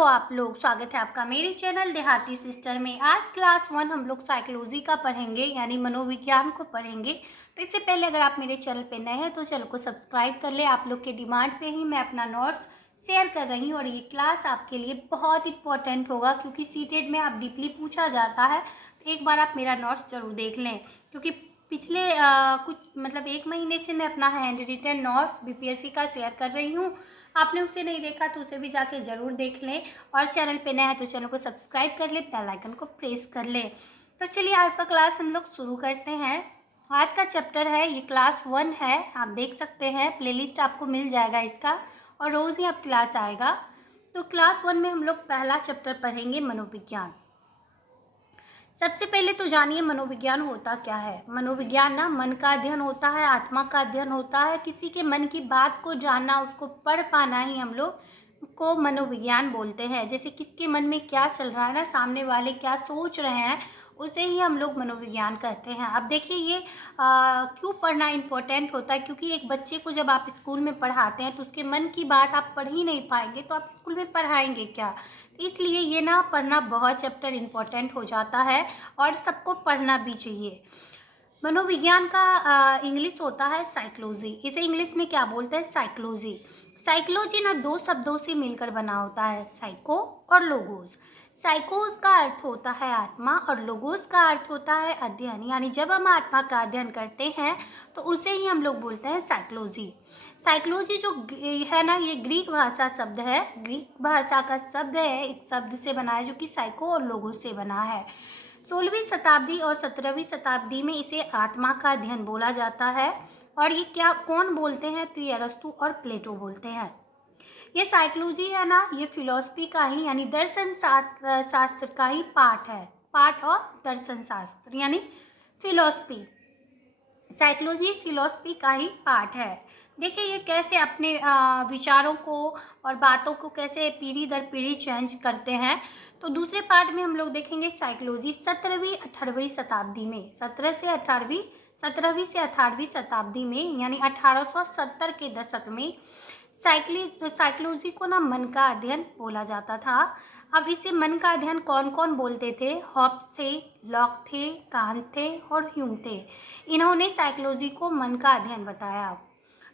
Hello आप लोग, स्वागत है आपका मेरे चैनल देहाती सिस्टर में। आज क्लास 1 हम लोग साइकोलॉजी का पढ़ेंगे, यानी मनोविज्ञान को पढ़ेंगे। तो इससे पहले अगर आप मेरे चैनल पे नए हैं तो चैनल को सब्सक्राइब कर ले। आप लोग के डिमांड पे ही मैं अपना नोट्स शेयर कर रही हूँ और ये क्लास आपके लिए बहुत इंपॉर्टेंट होगा क्योंकि सीटेट में आप डीपली पूछा जाता है। तो एक बार आप मेरा नोट्स ज़रूर देख लें क्योंकि पिछले कुछ मतलब 1 महीने से मैं अपना हैंड रिटन नोट्स बीपीएससी का शेयर कर रही हूँ। आपने उसे नहीं देखा तो उसे भी जाके ज़रूर देख लें और चैनल पे नया है तो चैनल को सब्सक्राइब कर ले, बेल आइकन को प्रेस कर ले। तो चलिए आज का क्लास हम लोग शुरू करते हैं। आज का चैप्टर है, ये क्लास 1 है, आप देख सकते हैं प्लेलिस्ट आपको मिल जाएगा इसका और रोज़ ही अब क्लास आएगा। तो क्लास 1 में हम लोग पहला चैप्टर पढ़ेंगे मनोविज्ञान। सबसे पहले तो जानिए मनोविज्ञान होता क्या है। मनोविज्ञान ना मन का अध्ययन होता है, आत्मा का अध्ययन होता है। किसी के मन की बात को जानना, उसको पढ़ पाना ही हम लोग को मनोविज्ञान बोलते हैं। जैसे किसके मन में क्या चल रहा है ना, सामने वाले क्या सोच रहे हैं, उसे ही हम लोग मनोविज्ञान कहते हैं। अब देखिए ये क्यों पढ़ना इम्पोर्टेंट होता है, क्योंकि एक बच्चे को जब आप स्कूल में पढ़ाते हैं तो उसके मन की बात आप पढ़ ही नहीं पाएंगे तो आप स्कूल में पढ़ाएंगे क्या। इसलिए ये ना पढ़ना बहुत चैप्टर इम्पोर्टेंट हो जाता है और सबको पढ़ना भी चाहिए। मनोविज्ञान का इंग्लिश होता है साइकोलॉजी। इसे इंग्लिश में क्या बोलते हैं, साइकोलॉजी। साइकोलॉजी ना दो शब्दों से मिलकर बना होता है, साइको और लोगोस। साइकोस का अर्थ होता है आत्मा और लोगोस का अर्थ होता है अध्ययन। यानी जब हम आत्मा का अध्ययन करते हैं तो उसे ही हम लोग बोलते हैं साइकोलॉजी। साइकोलॉजी जो है ना, ये ग्रीक भाषा शब्द है, ग्रीक भाषा का शब्द है, एक शब्द से बना है जो कि साइको और लोगोस से बना है। 16वीं शताब्दी और 17वीं शताब्दी में इसे आत्मा का अध्ययन बोला जाता है। और ये क्या कौन बोलते हैं, तो ये अरस्तु और प्लेटो बोलते हैं। ये साइकोलॉजी है ना, ये फिलॉसफी का ही यानी दर्शन शास्त्र का ही पार्ट है, पार्ट ऑफ दर्शन शास्त्र यानी फिलॉसफी। साइकोलॉजी फिलॉसफी का ही पार्ट है। देखिए ये कैसे अपने विचारों को और बातों को कैसे पीढ़ी दर पीढ़ी चेंज करते हैं। तो दूसरे पार्ट में हम लोग देखेंगे साइकोलॉजी 17वीं 18वीं शताब्दी में, 17वीं से 18वीं शताब्दी में यानी 1870 के दशक में साइकोलॉजी को ना मन का अध्ययन बोला जाता था। अब इसे मन का अध्ययन कौन कौन बोलते थे, हॉब्स थे, लॉक थे, कांट थे और ह्यूम थे। इन्होंने साइकोलॉजी को मन का अध्ययन बताया।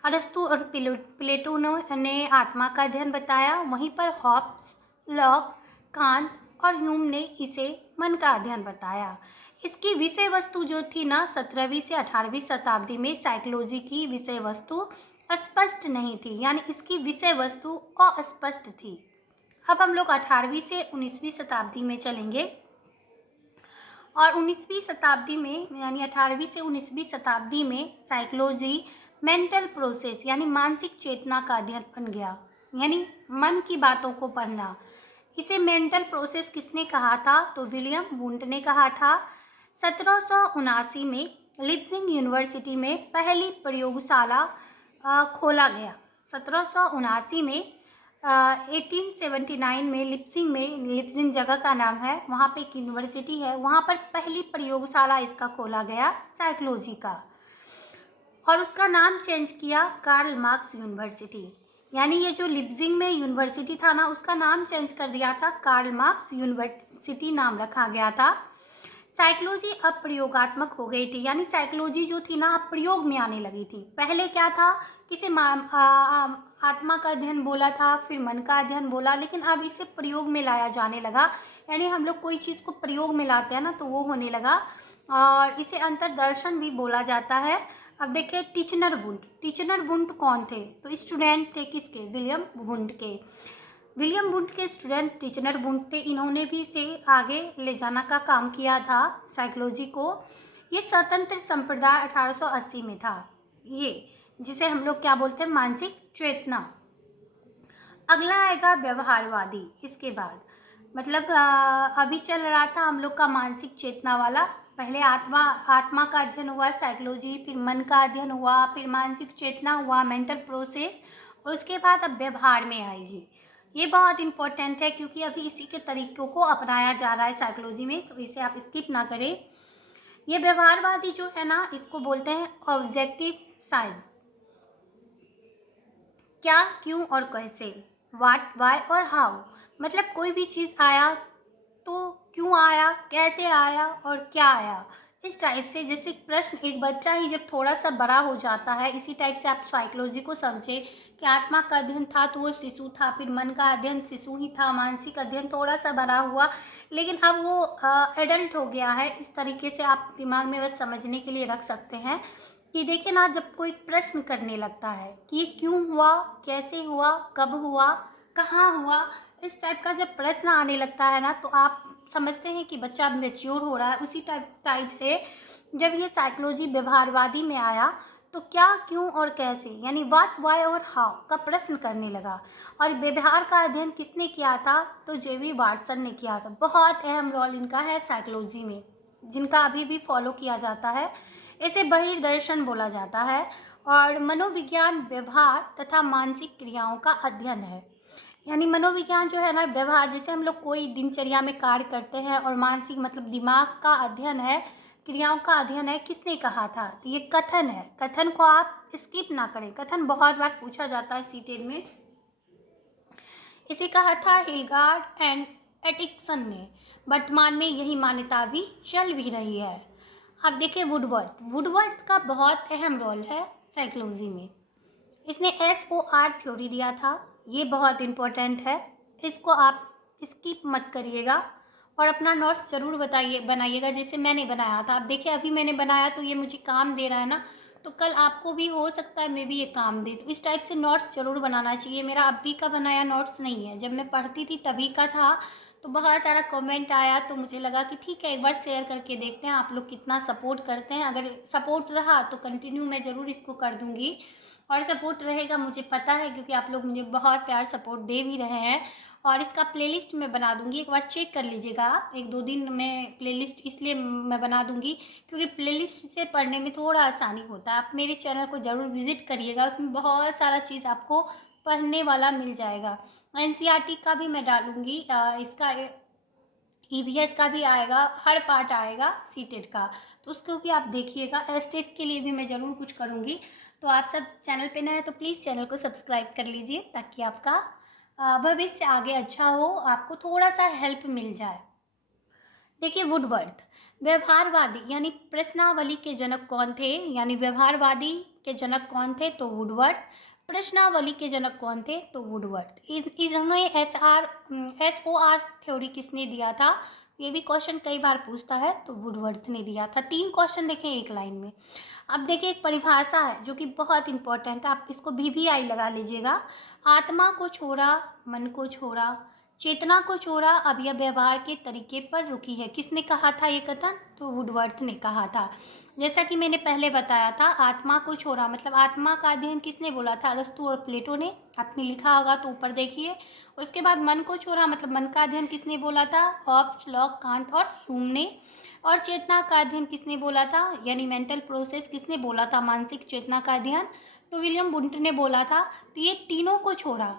अरस्तु और प्लेटो ने आत्मा का अध्ययन बताया, वहीं पर हॉब्स, लॉक, कांट और ह्यूम ने इसे मन का अध्ययन बताया। इसकी विषय वस्तु जो थी ना, 17वीं से 18वीं शताब्दी में साइकोलॉजी की विषय वस्तु स्पष्ट नहीं थी, यानी इसकी विषय वस्तु अस्पष्ट थी। अब हम लोग 18वीं से 19वीं शताब्दी में चलेंगे और 19वीं शताब्दी में यानी 18वीं से 19वीं शताब्दी में साइकोलॉजी मेंटल प्रोसेस यानी मानसिक चेतना का अध्ययन बन गया, यानी मन की बातों को पढ़ना। इसे मेंटल प्रोसेस किसने कहा था, तो विलियम वुंट ने कहा था। 1779 में लिप्जिंग यूनिवर्सिटी में पहली प्रयोगशाला खोला गया। 1779 में 1879 में लिप्जिंग जगह का नाम है, वहाँ पे एक यूनिवर्सिटी है, वहाँ पर पहली प्रयोगशाला इसका खोला गया साइकोलॉजी का और उसका नाम चेंज किया कार्ल मार्क्स यूनिवर्सिटी। यानी ये जो लिप्जिंग में यूनिवर्सिटी था ना, उसका नाम चेंज कर दिया था, कार्ल मार्क्स यूनिवर्सिटी नाम रखा गया था। साइकोलॉजी अब प्रयोगात्मक हो गई थी, यानी साइकोलॉजी जो थी ना अब प्रयोग में आने लगी थी। पहले क्या था, किसी आत्मा का अध्ययन बोला था, फिर मन का अध्ययन बोला, लेकिन अब इसे प्रयोग में लाया जाने लगा। यानी हम लोग कोई चीज़ को प्रयोग में लाते हैं ना तो वो होने लगा और इसे अंतर्दर्शन भी बोला जाता है। अब देखिए टीचनर वुंट कौन थे, तो स्टूडेंट थे किसके, विलियम वुंट के। विलियम वुंट के स्टूडेंट टीचनर वुंट थे, इन्होंने भी इसे आगे ले जाने का काम किया था साइकोलॉजी को। ये स्वतंत्र संप्रदाय 1880 में था, ये जिसे हम लोग क्या बोलते हैं, मानसिक चेतना। अगला आएगा व्यवहारवादी, इसके बाद मतलब अभी चल रहा था हम लोग का मानसिक चेतना वाला। पहले आत्मा का अध्ययन हुआ साइकोलॉजी, फिर मन का अध्ययन हुआ, फिर मानसिक चेतना हुआ मेंटल प्रोसेस, और उसके बाद अब व्यवहार में आएगी। ये बहुत इंपॉर्टेंट है क्योंकि अभी इसी के तरीकों को अपनाया जा रहा है साइकोलॉजी में, तो इसे आप स्किप ना करें। ये व्यवहारवादी जो है ना, इसको बोलते हैं ऑब्जेक्टिव साइंस। क्या, क्यों और कैसे, व्हाट, वाई और हाउ। मतलब कोई भी चीज़ आया तो क्यों आया, कैसे आया और क्या आया, इस टाइप से। जैसे प्रश्न एक बच्चा ही जब थोड़ा सा बड़ा हो जाता है, इसी टाइप से आप साइकोलॉजी को समझे कि आत्मा का अध्ययन था तो वो शिशु था, फिर मन का अध्ययन शिशु ही था, मानसिक अध्ययन थोड़ा सा बड़ा हुआ, लेकिन अब वो एडल्ट हो गया है। इस तरीके से आप दिमाग में बस समझने के लिए रख सकते हैं कि देखिए ना, जब कोई प्रश्न करने लगता है कि ये क्यों हुआ, कैसे हुआ, कब हुआ, कहाँ हुआ, इस टाइप का जब प्रश्न आने लगता है ना, तो आप समझते हैं कि बच्चा मैच्योर हो रहा है। उसी टाइप से जब ये साइकोलॉजी व्यवहारवादी में आया तो क्या, क्यों और कैसे, यानी व्हाट, वाई और हाउ का प्रश्न करने लगा। और व्यवहार का अध्ययन किसने किया था, तो जेवी वाटसन ने किया था। बहुत अहम रोल इनका है साइकोलॉजी में, जिनका अभी भी फॉलो किया जाता है। इसे बहिर्दर्शन बोला जाता है और मनोविज्ञान व्यवहार तथा मानसिक क्रियाओं का अध्ययन है। यानी मनोविज्ञान जो है ना, व्यवहार जैसे हम लोग कोई दिनचर्या में कार्य करते हैं, और मानसिक मतलब दिमाग का अध्ययन है, क्रियाओं का अध्ययन है। किसने कहा था, तो ये कथन है। कथन को आप स्किप ना करें, कथन बहुत बार पूछा जाता है सीटेट में। इसे कहा था हिलगार्ड एंड एटिक्सन ने। वर्तमान में यही मान्यता भी चल भी रही है। अब देखिए वुडवर्थ, वुडवर्थ का बहुत अहम रोल है साइकोलॉजी में। इसने SOR थ्योरी दिया था, ये बहुत इम्पोर्टेंट है, इसको आप स्किप मत करिएगा और अपना नोट्स ज़रूर बनाइएगा, जैसे मैंने बनाया था। अब देखिए अभी मैंने बनाया तो ये मुझे काम दे रहा है ना, तो कल आपको भी हो सकता है मैं भी ये काम दे, तो इस टाइप से नोट्स ज़रूर बनाना चाहिए। मेरा अभी का बनाया नोट्स नहीं है, जब मैं पढ़ती थी तभी का था। तो बहुत सारा कमेंट आया तो मुझे लगा कि ठीक है, एक बार शेयर करके देखते हैं आप लोग कितना सपोर्ट करते हैं। अगर सपोर्ट रहा तो कंटिन्यू मैं ज़रूर इसको कर दूँगी, और सपोर्ट रहेगा मुझे पता है, क्योंकि आप लोग मुझे बहुत प्यार सपोर्ट दे भी रहे हैं। और इसका प्लेलिस्ट मैं बना दूंगी, एक बार चेक कर लीजिएगा आप। 1-2 दिन में प्लेलिस्ट इसलिए मैं बना दूंगी क्योंकि प्लेलिस्ट से पढ़ने में थोड़ा आसानी होता है। आप मेरे चैनल को ज़रूर विजिट करिएगा, उसमें बहुत सारा चीज़ आपको पढ़ने वाला मिल जाएगा। NCERT का भी मैं डालूंगी, इसका EVS का भी आएगा, हर पार्ट आएगा सीटेट का, तो उसको भी आप देखिएगा। एस्टेट के लिए भी मैं ज़रूर कुछ करूँगी। तो आप सब चैनल पे नए हैं तो प्लीज़ चैनल को सब्सक्राइब कर लीजिए, ताकि आपका भविष्य आगे अच्छा हो, आपको थोड़ा सा हेल्प मिल जाए। देखिए वुडवर्थ, व्यवहारवादी यानी प्रश्नावली के जनक कौन थे, यानी व्यवहारवादी के जनक कौन थे, तो वुडवर्थ। प्रश्नावली के जनक कौन थे, तो वुडवर्थ। इन्होंने SOR थ्योरी किसने दिया था, ये भी क्वेश्चन कई बार पूछता है, तो वुडवर्थ ने दिया था। 3 क्वेश्चन देखें एक लाइन में। अब देखिए एक परिभाषा है जो कि बहुत इंपॉर्टेंट है, आप इसको VVI लगा लीजिएगा। आत्मा को छोड़ा, मन को छोड़ा, चेतना को छोड़ा, अब यह व्यवहार के तरीके पर रुकी है। किसने कहा था ये कथन, तो वुडवर्थ ने कहा था। जैसा कि मैंने पहले बताया था, आत्मा को छोड़ा मतलब आत्मा का अध्ययन किसने बोला था, अरस्तु और प्लेटो ने। आपने लिखा होगा तो ऊपर देखिए। उसके बाद मन को छोड़ा मतलब मन का अध्ययन किसने बोला था, हॉब्स, लॉक, कांट और ह्यूम ने। और चेतना का अध्ययन किसने बोला था, यानी मेंटल प्रोसेस किसने बोला था, मानसिक चेतना का अध्ययन, तो विलियम बुंट ने बोला था। तो ये तीनों को छोड़ा,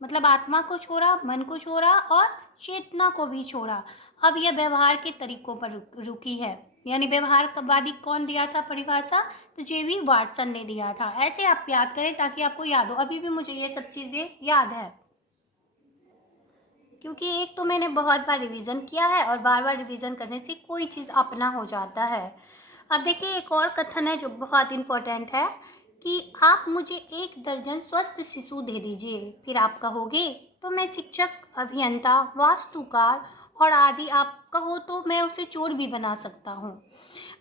मतलब आत्मा को छोड़ा, मन को छोड़ा और चेतना को भी छोड़ा। अब यह व्यवहार के तरीकों पर रुकी है। यानी व्यवहारवादी कौन दिया था परिभाषा, तो जेवी वाटसन ने दिया था। ऐसे आप याद करें ताकि आपको याद हो। अभी भी मुझे ये सब चीज़ें याद है, क्योंकि एक तो मैंने बहुत बार रिवीजन किया है, और बार बार रिवीजन करने से कोई चीज़ अपना हो जाता है। अब देखिए एक और कथन है जो बहुत इम्पोर्टेंट है कि आप मुझे 1 दर्जन स्वस्थ शिशु दे दीजिए, फिर आप कहोगे तो मैं शिक्षक, अभियंता, वास्तुकार और आदि, आप कहो तो मैं उसे चोर भी बना सकता हूँ।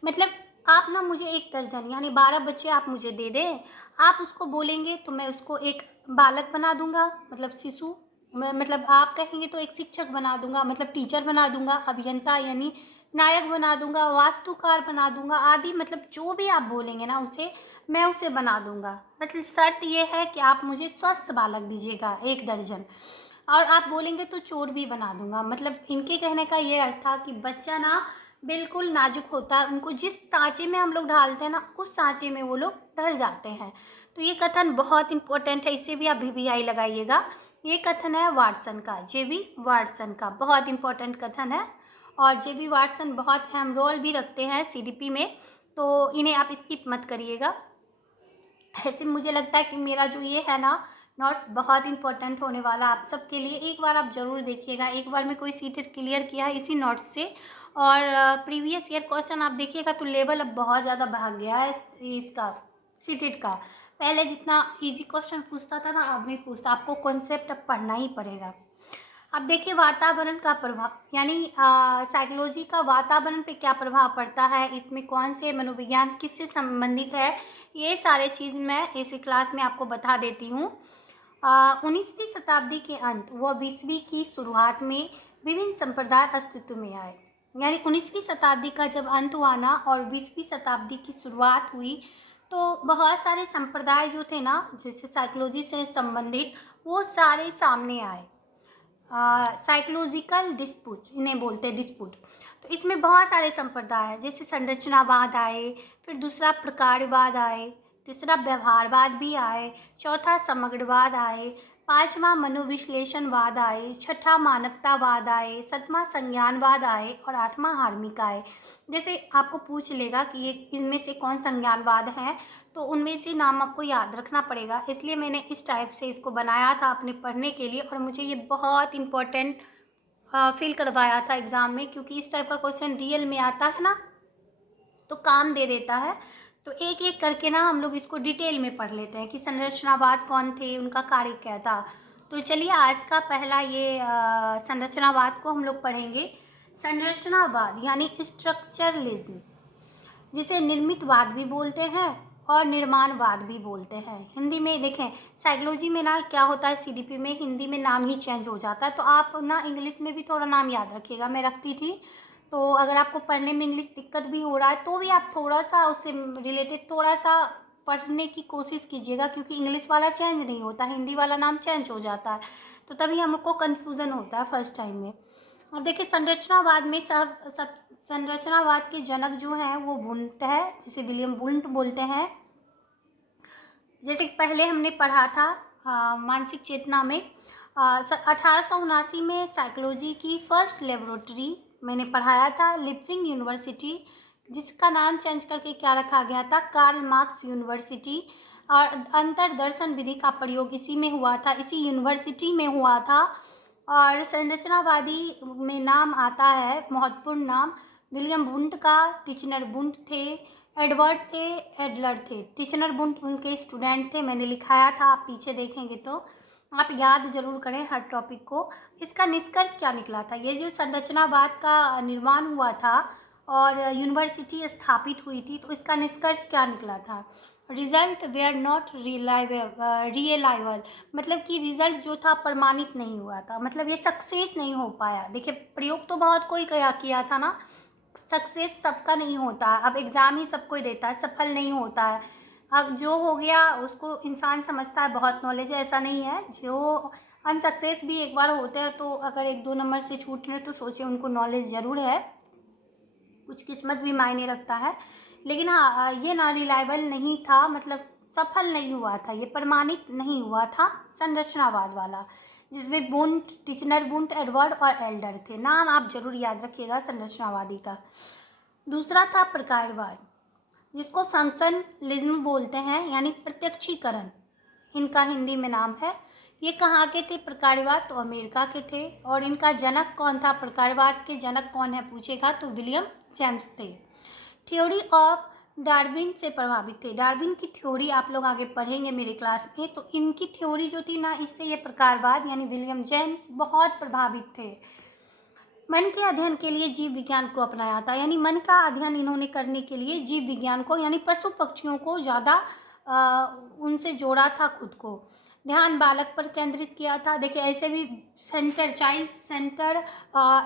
मतलब आप ना मुझे 1 दर्जन यानी 12 बच्चे आप मुझे दे दें, आप उसको बोलेंगे तो मैं उसको एक बालक बना दूंगा, मतलब शिशु। मैं मतलब आप कहेंगे तो एक शिक्षक बना दूंगा, मतलब टीचर बना दूंगा, अभियंता यानी नायक बना दूंगा, वास्तुकार बना दूंगा, आदि मतलब जो भी आप बोलेंगे ना उसे, मैं उसे बना दूंगा। मतलब शर्त ये है कि आप मुझे स्वस्थ बालक दीजिएगा 1 दर्जन, और आप बोलेंगे तो चोर भी बना दूंगा। मतलब इनके कहने का ये अर्थ था कि बच्चा ना बिल्कुल नाजुक होता है, उनको जिस सांचे में हम लोग डालते हैं ना, उस सांचे में वो लोग ढल जाते हैं। तो ये कथन बहुत इंपॉर्टेंट है, इसे भी आप VVI लगाइएगा। ये कथन है वाटसन का, जेवी वाटसन का, बहुत इंपॉर्टेंट कथन है। और जेवी वाटसन बहुत अहम रोल भी रखते हैं CDP में, तो इन्हें आप स्किप मत करिएगा। ऐसे मुझे लगता है कि मेरा जो ये है ना नोट्स बहुत इंपॉर्टेंट होने वाला आप सबके लिए, एक बार आप ज़रूर देखिएगा। एक बार में कोई सीटेट क्लियर किया है इसी नोट्स से, और प्रीवियस ईयर क्वेश्चन आप देखिएगा तो लेवल अब बहुत ज़्यादा भाग गया है इसका सीटेट का। पहले जितना इजी क्वेश्चन पूछता था ना, अब नहीं पूछता, आपको कॉन्सेप्ट अब पढ़ना ही पड़ेगा। अब देखिए वातावरण का प्रभाव, यानी साइकोलॉजी का वातावरण पे क्या प्रभाव पड़ता है, इसमें कौन से मनोविज्ञान किससे संबंधित है, ये सारे चीज़ मैं इसी क्लास में आपको बता देती हूँ। 19वीं शताब्दी के अंत व 20वीं की शुरुआत में विभिन्न संप्रदाय अस्तित्व में आए। यानी 19वीं शताब्दी का जब अंत हुआ ना और 20वीं शताब्दी की शुरुआत हुई, तो बहुत सारे संप्रदाय जो थे ना, जैसे साइकोलॉजी से संबंधित, वो सारे सामने आए। साइकोलॉजिकल डिस्प्यूट इन्हें बोलते हैं, डिस्प्यूट। तो इसमें बहुत सारे संप्रदाय हैं, जैसे संरचनावाद आए, फिर दूसरा प्रकारवाद आए, तीसरा व्यवहारवाद भी आए, चौथा समग्रवाद आए, पांचवा मनोविश्लेषणवाद आए, छठा मानवतावाद आए, सातवां संज्ञानवाद आए और आठवां हार्मिक आए। जैसे आपको पूछ लेगा कि ये इनमें से कौन संज्ञानवाद है, तो उनमें से नाम आपको याद रखना पड़ेगा, इसलिए मैंने इस टाइप से इसको बनाया था अपने पढ़ने के लिए, और मुझे ये बहुत इम्पोर्टेंट फील करवाया था एग्ज़ाम में, क्योंकि इस टाइप का क्वेश्चन रियल में आता है ना तो काम दे देता है। तो एक एक करके ना हम लोग इसको डिटेल में पढ़ लेते हैं कि संरचनावाद कौन थे, उनका कार्य क्या था। तो चलिए आज का पहला ये संरचनावाद को हम लोग पढ़ेंगे। संरचनावाद यानी स्ट्रक्चरलिज्म, जिसे निर्मितवाद भी बोलते हैं और निर्माणवाद भी बोलते हैं। हिंदी में देखें, साइकोलॉजी में ना क्या होता है, सीडीपी में हिंदी में नाम ही चेंज हो जाता है, तो आप ना इंग्लिश में भी थोड़ा नाम याद रखिएगा। मैं रखती थी, तो अगर आपको पढ़ने में इंग्लिश दिक्कत भी हो रहा है तो भी आप थोड़ा सा उससे रिलेटेड थोड़ा सा पढ़ने की कोशिश कीजिएगा, क्योंकि इंग्लिश वाला चेंज नहीं होता, हिंदी वाला नाम चेंज हो जाता है, तो तभी हमको कन्फ्यूज़न होता है फर्स्ट टाइम में। अब देखिए संरचनावाद में सब संरचनावाद के जनक जो हैं वो वुंट है, जिसे विलियम वुंट बोलते हैं। जैसे पहले हमने पढ़ा था मानसिक चेतना में, 1879 में साइकोलॉजी की फर्स्ट लेबोरेटरी मैंने पढ़ाया था लिप्सिंग यूनिवर्सिटी, जिसका नाम चेंज करके क्या रखा गया था, कार्ल मार्क्स यूनिवर्सिटी। और अंतर्दर्शन विधि का प्रयोग इसी में हुआ था, इसी यूनिवर्सिटी में हुआ था। और संरचनावादी में नाम आता है, महत्वपूर्ण नाम, विलियम वुंट का, टिचनर वुंट थे, एडवर्ड थे, एडलर थे। टिचनर वुंट उनके स्टूडेंट थे, मैंने लिखाया था, आप पीछे देखेंगे तो आप याद जरूर करें हर टॉपिक को। इसका निष्कर्ष क्या निकला था, ये जो संरचनावाद का निर्माण हुआ था और यूनिवर्सिटी स्थापित हुई थी, तो इसका निष्कर्ष क्या निकला था, रिजल्ट वेयर नॉट रियलाइबल, मतलब कि रिजल्ट जो था प्रमाणित नहीं हुआ था, मतलब ये सक्सेस नहीं हो पाया। देखिए प्रयोग तो बहुत कोई किया था ना, सक्सेस सबका नहीं होता, अब एग्ज़ाम ही सबको ही देता है, सफल नहीं होता है। अब जो हो गया उसको इंसान समझता है बहुत नॉलेज है, ऐसा नहीं है। जो अनसक्सेस भी एक बार होते हैं, तो अगर 1-2 नंबर से छूट रहे तो सोचे उनको नॉलेज ज़रूर है, कुछ किस्मत भी मायने रखता है। लेकिन हाँ, ये ना रिलायबल नहीं था, मतलब सफल नहीं हुआ था, ये प्रमाणित नहीं हुआ था संरचनावाद वाला, जिसमें बुंट, टिचनर बुंट, एडवर्ड और एल्डर थे। नाम आप जरूर याद रखिएगा संरचनावादी का। दूसरा था प्रकारवाद, जिसको फंक्शनलिज्म बोलते हैं, यानी प्रत्यक्षीकरण इनका हिंदी में नाम है। ये कहाँ के थे प्रकारवाद, तो अमेरिका के थे। और इनका जनक कौन था, प्रकारवाद के जनक कौन है पूछेगा तो विलियम जेम्स थे। थ्योरी ऑफ डार्विन से प्रभावित थे, डार्विन की थ्योरी आप लोग आगे पढ़ेंगे मेरे क्लास में, तो इनकी थ्योरी जो थी ना, इससे ये प्रकारवाद यानी विलियम जेम्स बहुत प्रभावित थे। मन के अध्ययन के लिए जीव विज्ञान को अपनाया था, यानी मन का अध्ययन इन्होंने करने के लिए जीव विज्ञान को, यानी पशु पक्षियों को ज़्यादा उनसे जोड़ा था खुद को। ध्यान बालक पर केंद्रित किया था। देखिए ऐसे भी चाइल्ड सेंटर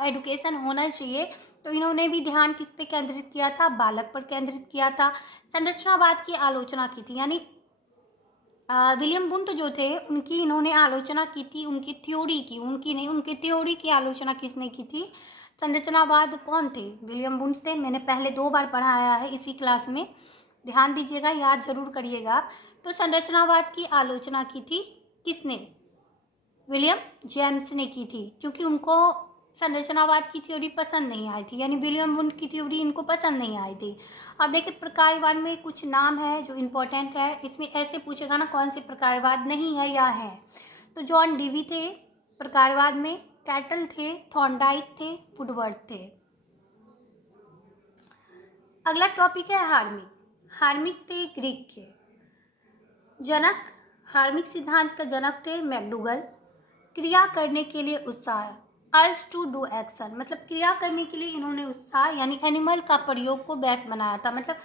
एजुकेशन होना चाहिए, तो इन्होंने भी ध्यान किस पे केंद्रित किया था, बालक पर केंद्रित किया था। संरचनावाद की आलोचना की थी, यानी विलियम वुंट जो थे उनकी इन्होंने आलोचना की थी, उनकी थ्योरी की, उनकी नहीं, उनकी थ्योरी की आलोचना किसने की थी, संरचनावाद कौन थे, विलियम वुंट थे। मैंने पहले 2 बार पढ़ाया है इसी क्लास में, ध्यान दीजिएगा, याद जरूर करिएगा। तो संरचनावाद की आलोचना की थी किसने, विलियम जेम्स ने की थी, क्योंकि उनको संरचनावाद की थ्योरी पसंद नहीं आई थी, यानी विलियम वुंड की थ्योरी इनको पसंद नहीं आई थी। अब देखिए प्रकारवाद में कुछ नाम है जो इम्पोर्टेंट है, इसमें ऐसे पूछेगा ना कौन से प्रकारवाद नहीं है या है। तो जॉन डीवी थे प्रकारवाद में, कैटल थे, थॉर्नडाइक थे, वुडवर्थ थे। अगला टॉपिक है हार्मिक। हार्मिक थे ग्रीक के जनक। हार्मिक सिद्धांत का जनक थे मैकडूगल। क्रिया करने के लिए उत्साह, अर्ज टू डू एक्शन, मतलब क्रिया करने के लिए इन्होंने उत्साह यानी एनिमल का प्रयोग को बेस बनाया था। मतलब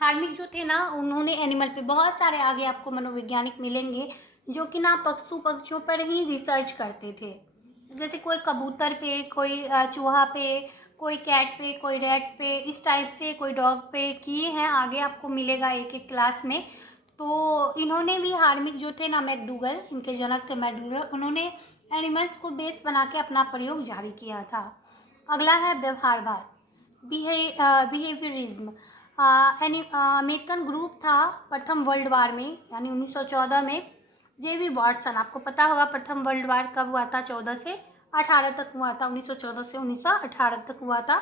हार्मिक जो थे ना, उन्होंने एनिमल पे बहुत सारे आगे आपको मनोवैज्ञानिक मिलेंगे जो कि ना पक्षियों पर ही रिसर्च करते थे। जैसे कोई कबूतर पे, कोई चूहा पे, कोई कैट पे, कोई रैट पे, इस टाइप से कोई डॉग पे किए हैं, आगे आपको मिलेगा एक एक क्लास में। तो इन्होंने भी हार्मिक जो थे ना, मैकडूगल इनके जनक थे मैकडूगल, उन्होंने एनिमल्स को बेस बना के अपना प्रयोग जारी किया था। अगला है व्यवहारवाद, बिहेवियरिज्म। अमेरिकन ग्रुप था प्रथम वर्ल्ड वार में, यानी 1914 में। जेवी वाटसन, आपको पता होगा प्रथम वर्ल्ड वार कब हुआ था, 14 से 18 तक हुआ था, 1914 से 1918 तक हुआ था।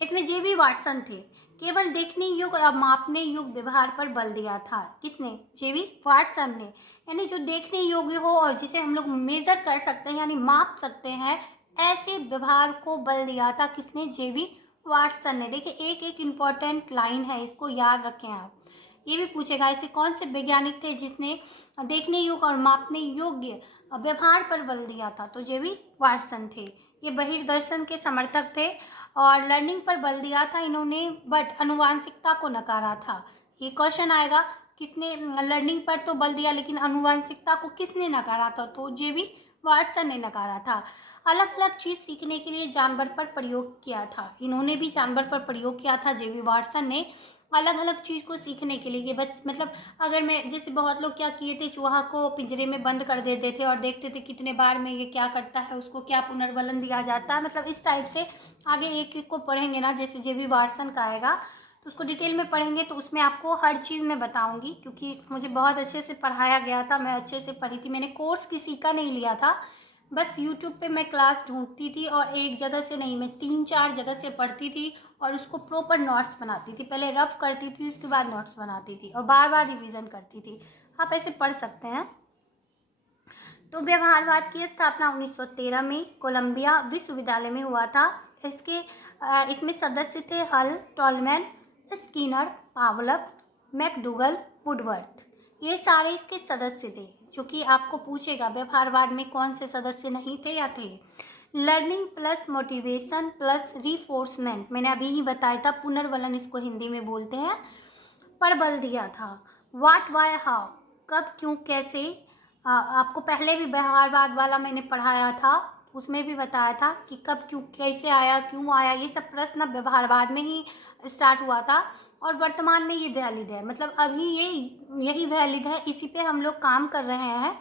इसमें जेवी वाटसन थे। केवल देखने योग्य और मापने योग्य व्यवहार पर बल दिया था। किसने? जेवी वाटसन ने। यानी जो देखने योग्य हो और जिसे हम लोग मेजर कर सकते हैं यानी माप सकते हैं, ऐसे व्यवहार को बल दिया था। किसने? जेवी वाटसन ने। देखिए एक एक इम्पॉर्टेंट लाइन है, इसको याद रखें आप। ये भी पूछेगा ऐसे कौन से वैज्ञानिक थे जिसने देखने योग्य और मापने योग्य व्यवहार पर बल दिया था? तो जेवी वाटसन थे। ये बहिर्दर्शन के समर्थक थे और लर्निंग पर बल दिया था इन्होंने, बट अनुवांशिकता को नकारा था। ये क्वेश्चन आएगा, किसने लर्निंग पर तो बल दिया लेकिन अनुवांशिकता को किसने नकारा था? तो जेवी वाटसन ने नकारा था। अलग अलग चीज़ सीखने के लिए जानवर पर प्रयोग किया था। इन्होंने भी जानवर पर प्रयोग किया था, जेवी वाटसन ने, अलग अलग चीज़ को सीखने के लिए। ये मतलब अगर मैं, जैसे बहुत लोग क्या किए थे, चूहा को पिंजरे में बंद कर देते थे और देखते थे कितने बार में ये क्या करता है, उसको क्या पुनर्बलन दिया जाता है, मतलब इस टाइप से। आगे एक एक को पढ़ेंगे ना, जैसे जेवी वाटसन का आएगा तो उसको डिटेल में पढ़ेंगे, तो उसमें आपको हर चीज़ मैं बताऊंगी, क्योंकि मुझे बहुत अच्छे से पढ़ाया गया था, मैं अच्छे से पढ़ी थी। मैंने कोर्स किसी का नहीं लिया था, बस यूट्यूब पे मैं क्लास ढूंढती थी और एक जगह से नहीं, मैं 3-4 जगह से पढ़ती थी और उसको प्रॉपर नोट्स बनाती थी। पहले रफ करती थी, उसके बाद नोट्स बनाती थी और बार बार रिवीजन करती थी। आप ऐसे पढ़ सकते हैं। तो व्यवहारवाद की स्थापना 1913 में कोलंबिया विश्वविद्यालय में हुआ था। इसमें सदस्य थे हल, टॉलमैन, स्किनर, पावलव, मैकडूगल, वुडवर्थ। ये सारे इसके सदस्य थे। जो कि आपको पूछेगा व्यवहारवाद में कौन से सदस्य नहीं थे या थे। Learning plus motivation plus reinforcement, मैंने अभी ही बताया था, पुनर्वलन इसको हिंदी में बोलते हैं, पर बल दिया था। व्हाट, वाई, हाउ, कब, क्यों, कैसे। आपको पहले भी व्यवहारवाद वाला मैंने पढ़ाया था, उसमें भी बताया था कि कब, क्यों, कैसे आया, क्यों आया, ये सब प्रश्न व्यवहारवाद में ही स्टार्ट हुआ था और वर्तमान में ये वैलिड है। मतलब अभी ये यही वैलिड है, इसी पे हम लोग काम कर रहे हैं।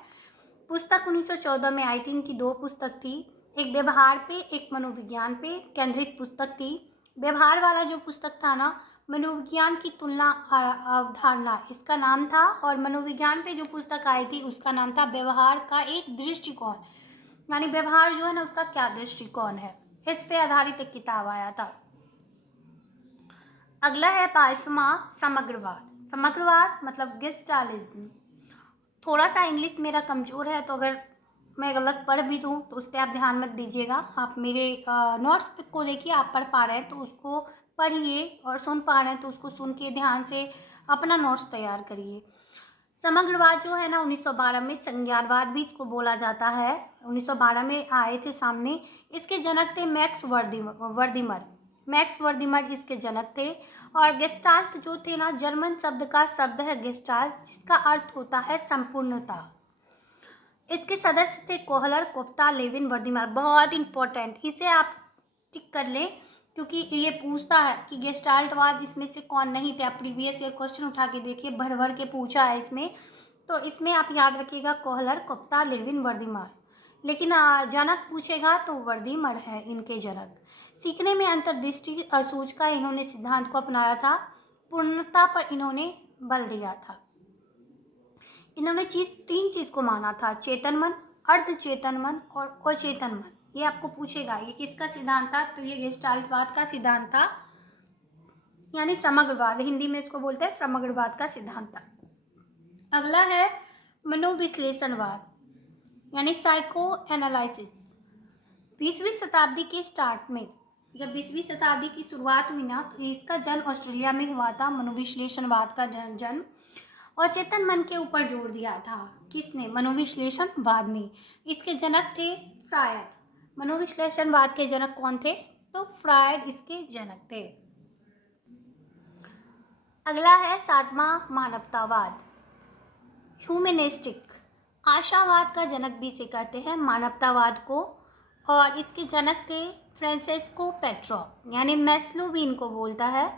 पुस्तक 1914 में आई थी, इनकी 2 पुस्तक थी, एक व्यवहार पे, एक मनोविज्ञान पे केंद्रित पुस्तक थी। व्यवहार वाला जो पुस्तक था ना, मनोविज्ञान की तुलना अवधारणा इसका नाम था, और मनोविज्ञान पे जो पुस्तक आई थी उसका नाम था व्यवहार का एक दृष्टिकोण, यानी व्यवहार जो है ना उसका क्या दृष्टिकोण है, इस पे आधारित एक किताब आया था। अगला है 5वां समग्रवाद। समग्रवाद मतलब गेस्टालिज्म। थोड़ा सा इंग्लिश मेरा कमज़ोर है, तो अगर मैं गलत पढ़ भी दूँ तो उस पर आप ध्यान मत दीजिएगा। आप मेरे नोट्स को देखिए, आप पढ़ पा रहे हैं तो उसको पढ़िए, और सुन पा रहे हैं तो उसको सुन के ध्यान से अपना नोट्स तैयार करिए। समग्रवाद जो है ना 1912 में, संज्ञानवाद भी इसको बोला जाता है, 1912 में आए थे सामने। इसके जनक थे मैक्स वर्दिमर। मैक्स वर्दिमर इसके जनक थे। और गेस्टाल्ट जो थे ना, जर्मन शब्द का शब्द है गेस्टाल्ट, जिसका अर्थ होता है संपूर्णता। इसके सदस्य थे कोहलर, कोफ्ता, लेविन, वर्दिमर। बहुत इंपॉर्टेंट, इसे आप टिक कर लें, क्योंकि ये पूछता है कि गेस्टाल्टवाद इसमें से कौन नहीं थे। आप प्रीवियस ईयर क्वेश्चन उठा के देखिए, भर भर के पूछा है इसमें। तो इसमें आप याद रखिएगा कोहलर, कोफ्ता, लेविन, वर्दिमर। लेकिन जनक पूछेगा तो वर्दिमर है इनके जनक। सीखने में अंतर्दृष्टि सूझ का इन्होंने सिद्धांत को अपनाया था। पूर्णता पर इन्होंने बल दिया था। इन्होंने 3 चीज़ को माना था, चेतन मन, अर्धचेतन मन और अचेतन मन, ये आपको पूछेगा ये किसका सिद्धांत था, तो ये गेस्टाल्टवाद का सिद्धांत था, यानी समग्रवाद, हिंदी में इसको बोलते हैं समग्रवाद का सिद्धांत था। अगला है मनोविश्लेषणवाद, यानी साइको एनालिसिस। 20वीं शताब्दी के स्टार्ट में, जब 20वीं शताब्दी की शुरुआत हुई ना, तो इसका जन्म ऑस्ट्रेलिया में हुआ था। मनोविश्लेषणवाद का जन्म अचेतन मन के ऊपर जोर दिया था। किसने? मनोविश्लेषणवाद ने। इसके जनक थे फ्रायड। मनोविश्लेषणवाद के जनक कौन थे? तो फ्रायड इसके जनक थे। अगला है 7वां मानवतावाद, ह्यूमनिस्टिक। आशावाद का जनक भी इसे कहते हैं, मानवतावाद को, और इसके जनक थे फ्रांसिस्को पेट्रो, यानी मैस्लो भी इनको बोलता है।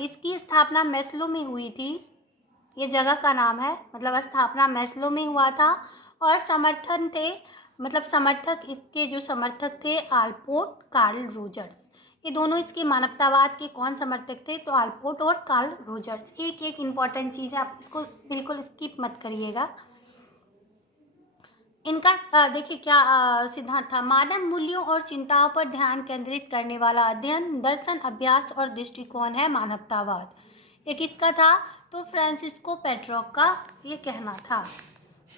इसकी स्थापना मैस्लो में हुई थी, ये जगह का नाम है, मतलब स्थापना मैस्लो में हुआ था। और समर्थक इसके जो समर्थक थे आल्पोर्ट, कार्ल रोजर्स, ये दोनों इसके मानवतावाद के कौन समर्थक थे? तो आल्पोर्ट और कार्ल रोजर्स। एक एक इम्पॉर्टेंट चीज़ है, आप इसको बिल्कुल स्किप मत करिएगा। इनका देखिए क्या सिद्धांत था। मानव मूल्यों और चिंताओं पर ध्यान केंद्रित करने वाला अध्ययन, दर्शन, अभ्यास और दृष्टिकोण है मानवतावाद। ये किसका था? तो फ्रांसिस्को पेट्रो का ये कहना था।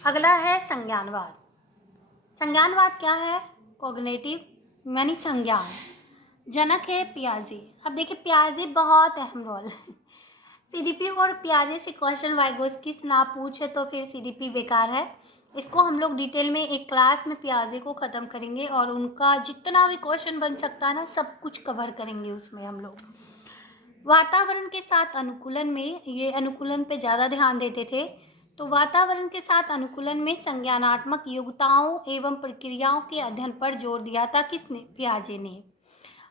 अगला है संज्ञानवाद। संज्ञानवाद क्या है? कॉग्निटिव, यानी संज्ञान। जनक है पियाजे। अब देखिए पियाजे बहुत अहम रोल सीडीपी और पियाजे से क्वेश्चन वाइगोस्की ना पूछे तो फिर सीडीपी बेकार है। इसको हम लोग डिटेल में एक क्लास में पियाजे को ख़त्म करेंगे और उनका जितना भी क्वेश्चन बन सकता है ना, सब कुछ कवर करेंगे उसमें हम लोग। वातावरण के साथ अनुकूलन में, ये अनुकूलन पे ज़्यादा ध्यान देते थे। तो वातावरण के साथ अनुकूलन में संज्ञानात्मक योग्यताओं एवं प्रक्रियाओं के अध्ययन पर जोर दिया था। किसने? पियाजे ने।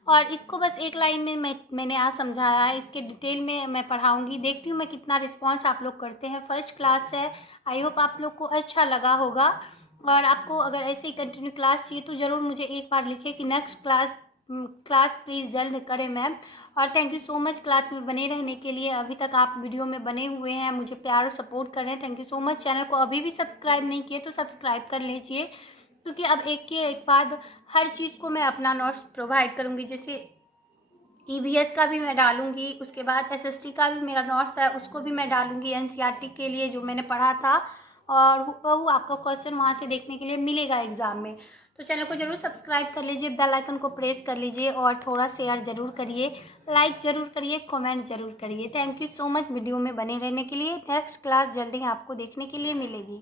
और इसको बस एक लाइन में मैंने आज समझाया है, इसके डिटेल में मैं पढ़ाऊंगी। देखती हूँ मैं कितना रिस्पांस आप लोग करते हैं। फर्स्ट क्लास है, आई होप आप लोग को अच्छा लगा होगा। और आपको अगर ऐसे ही कंटिन्यू क्लास चाहिए तो ज़रूर मुझे एक बार लिखिए कि नेक्स्ट क्लास प्लीज़ जल्द करें मैम। और thank you so much class में बने रहने के लिए। अभी तक आप वीडियो में बने हुए हैं, मुझे प्यार और सपोर्ट कर रहे हैं, thank you so much. Channel को अभी भी सब्सक्राइब नहीं किए तो सब्सक्राइब कर लीजिए, क्योंकि अब एक के एक बाद हर चीज़ को मैं अपना नोट्स प्रोवाइड करूँगी। जैसे ईवीएस का भी मैं डालूँगी, उसके बाद एसएसटी का भी मेरा नोट्स है, उसको भी मैं डालूँगी एनसीईआरटी के लिए जो मैंने पढ़ा था, और वो आपका क्वेश्चन वहाँ से देखने के लिए मिलेगा एग्ज़ाम में। तो चैनल को ज़रूर सब्सक्राइब कर लीजिए, बेल आइकन को प्रेस कर लीजिए और थोड़ा शेयर ज़रूर करिए, लाइक ज़रूर करिए, कमेंट ज़रूर करिए। Thank you so much video में बने रहने के लिए। नेक्स्ट क्लास जल्दी आपको देखने के लिए मिलेगी।